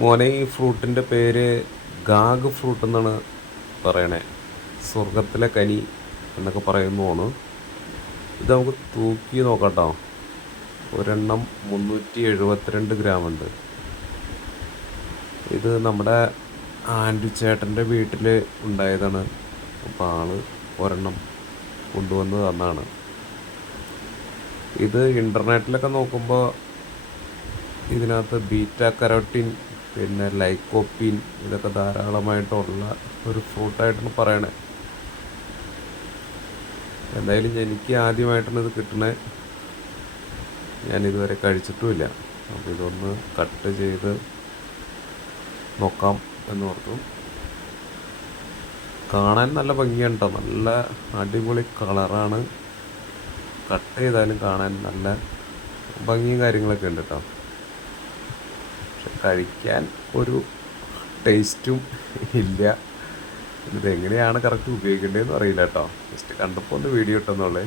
മോനെ ഈ ഫ്രൂട്ടിന്റെ പേര് ഗാഗ് ഫ്രൂട്ട് എന്നാണ് പറയണേ. സ്വർഗത്തിലെ കനി എന്നൊക്കെ പറയുന്നതാണ്. ഇത് നമുക്ക് തൂക്കി നോക്കാം ഒരെണ്ണം മുന്നൂറ്റി എഴുപത്തിരണ്ട് ഗ്രാം ഉണ്ട്. ഇത് നമ്മുടെ ആന്റി ചേട്ടന്റെ വീട്ടിൽ ഉണ്ടായതാണ്. അപ്പോൾ ആൾ ഒരെണ്ണം കൊണ്ടുവന്ന് തന്നാണ്. ഇത് ഇന്റർനെറ്റിലൊക്കെ നോക്കുമ്പോൾ ഇതിനകത്ത് ബീറ്റ കരോട്ടിൻ പിന്നെ ലൈക്കോപ്പിൻ ഇതൊക്കെ ധാരാളമായിട്ടുള്ള ഒരു ഫ്രൂട്ടായിട്ടാണ് പറയണേ. എന്തായാലും എനിക്ക് ആദ്യമായിട്ടാണ് ഇത് കിട്ടണേ. ഞാൻ ഇതുവരെ കഴിച്ചിട്ടുമില്ല. അപ്പോൾ ഇതൊന്ന് കട്ട് ചെയ്ത് നോക്കാം എന്ന് ഓർത്തു കാണാൻ നല്ല ഭംഗിയാണ് കേട്ടോ നല്ല അടിപൊളി കളറാണ്. കട്ട് ചെയ്താലും കാണാൻ നല്ല ഭംഗിയും കാര്യങ്ങളൊക്കെ ഉണ്ട് കേട്ടോ പക്ഷെ കഴിക്കാൻ ഒരു ടേസ്റ്റും ഇല്ല. ഇതെങ്ങനെയാണ് കറക്റ്റ് ഉപയോഗിക്കേണ്ടതെന്ന് അറിയില്ല കേട്ടോ ജസ്റ്റ് കണ്ടപ്പോൾ ഒന്ന് വീഡിയോ ഇട്ടെന്നുള്ളേ